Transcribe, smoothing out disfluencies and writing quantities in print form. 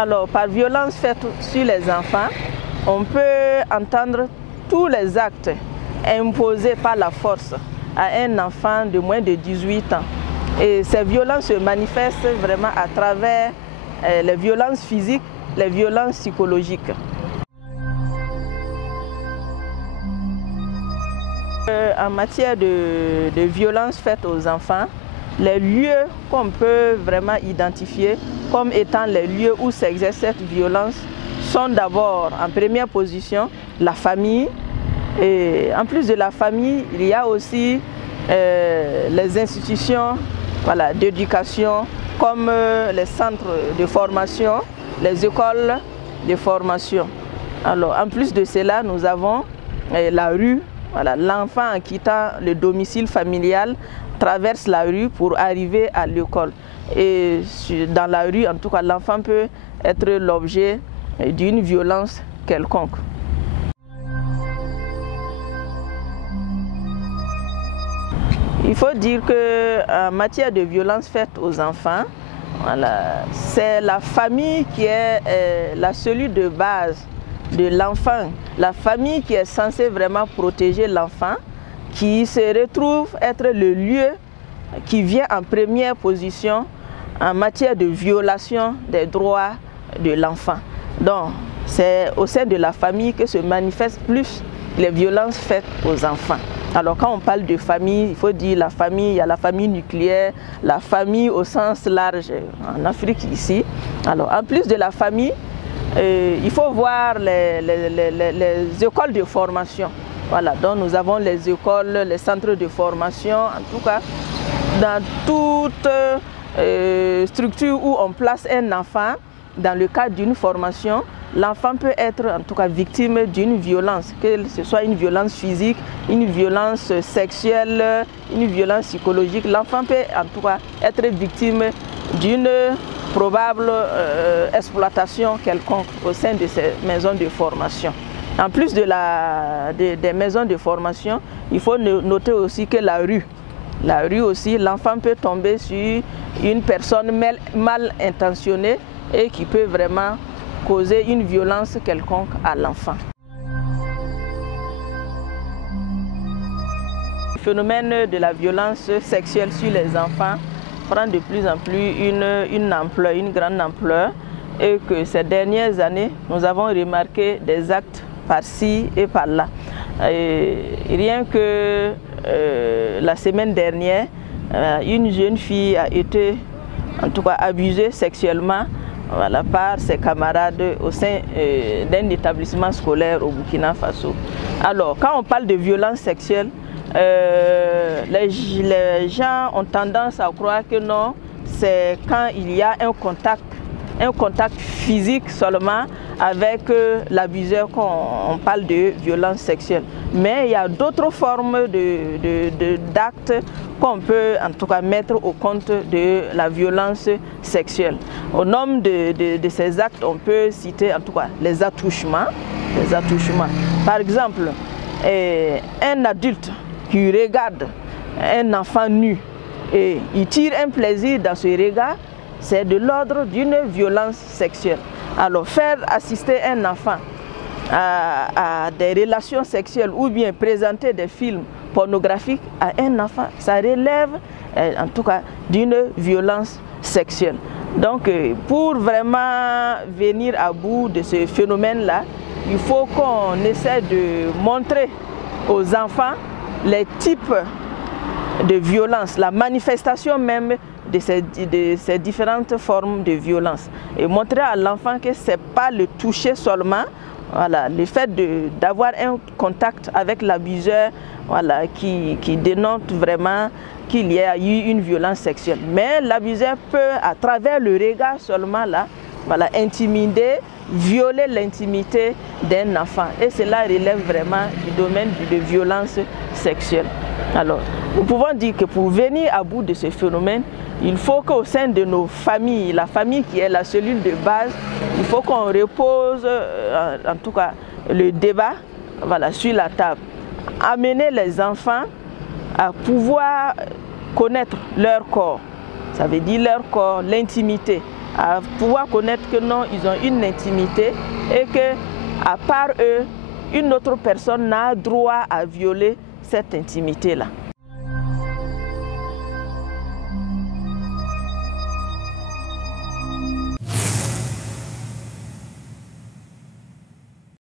Alors, par violence faite sur les enfants, on peut entendre tous les actes imposés par la force à un enfant de moins de 18 ans. Et ces violences se manifestent vraiment à travers les violences physiques, les violences psychologiques. En matière de violences faites aux enfants, les lieux qu'on peut vraiment identifier comme étant les lieux où s'exerce cette violence sont d'abord en première position la famille. Et en plus de la famille, il y a aussi les institutions d'éducation comme les centres de formation, les écoles de formation. Alors, en plus de cela, nous avons la rue. L'enfant en quittant le domicile familial traverse la rue pour arriver à l'école. Et dans la rue, en tout cas, l'enfant peut être l'objet d'une violence quelconque. Il faut dire qu'en matière de violence faite aux enfants, c'est la famille qui est la cellule de base de l'enfant, la famille qui est censée vraiment protéger l'enfant, qui se retrouve être le lieu qui vient en première position en matière de violation des droits de l'enfant. Donc, c'est au sein de la famille que se manifestent plus les violences faites aux enfants. Alors, quand on parle de famille, il faut dire la famille, il y a la famille nucléaire, la famille au sens large en Afrique ici. Alors, en plus de la famille, il faut voir les écoles de formation. Voilà, donc nous avons les écoles, les centres de formation, en tout cas, dans toute structure où on place un enfant, dans le cadre d'une formation, l'enfant peut être en tout cas victime d'une violence, que ce soit une violence physique, une violence sexuelle, une violence psychologique. L'enfant peut en tout cas être victime d'une probable exploitation quelconque au sein de ces maisons de formation. En plus des maisons de formation, il faut noter aussi que la rue aussi, l'enfant peut tomber sur une personne mal intentionnée et qui peut vraiment causer une violence quelconque à l'enfant. Le phénomène de la violence sexuelle sur les enfants prend de plus en plus une ampleur, une grande ampleur, et que ces dernières années, nous avons remarqué des actes par-ci et par-là. Rien que la semaine dernière, une jeune fille a été en tout cas abusée sexuellement par ses camarades au sein d'un établissement scolaire au Burkina Faso. Alors, quand on parle de violence sexuelle, les gens ont tendance à croire que non, c'est quand il y a un contact physique seulement avec l'abuseur qu'on parle de violence sexuelle. Mais il y a d'autres formes d'actes qu'on peut en tout cas mettre au compte de la violence sexuelle. Au nom de ces actes, on peut citer en tout cas les attouchements. Par exemple, un adulte qui regarde un enfant nu et il tire un plaisir dans ce regard, c'est de l'ordre d'une violence sexuelle. Alors faire assister un enfant à des relations sexuelles ou bien présenter des films pornographiques à un enfant, ça relève en tout cas d'une violence sexuelle. Donc pour vraiment venir à bout de ce phénomène-là, il faut qu'on essaie de montrer aux enfants les types de violence, la manifestation même de ces différentes formes de violence. Et montrer à l'enfant que ce n'est pas le toucher seulement, le fait d'avoir un contact avec l'abuseur qui dénote vraiment qu'il y a eu une violence sexuelle. Mais l'abuseur peut, à travers le regard seulement, intimider, violer l'intimité d'un enfant. Et cela relève vraiment du domaine de violence sexuelle. Alors, nous pouvons dire que pour venir à bout de ce phénomène, il faut qu'au sein de nos familles, la famille qui est la cellule de base, il faut qu'on repose en tout cas le débat sur la table. Amener les enfants à pouvoir connaître leur corps, ça veut dire leur corps, l'intimité, à pouvoir connaître que non, ils ont une intimité et que, à part eux, une autre personne n'a droit à violer cette intimité-là.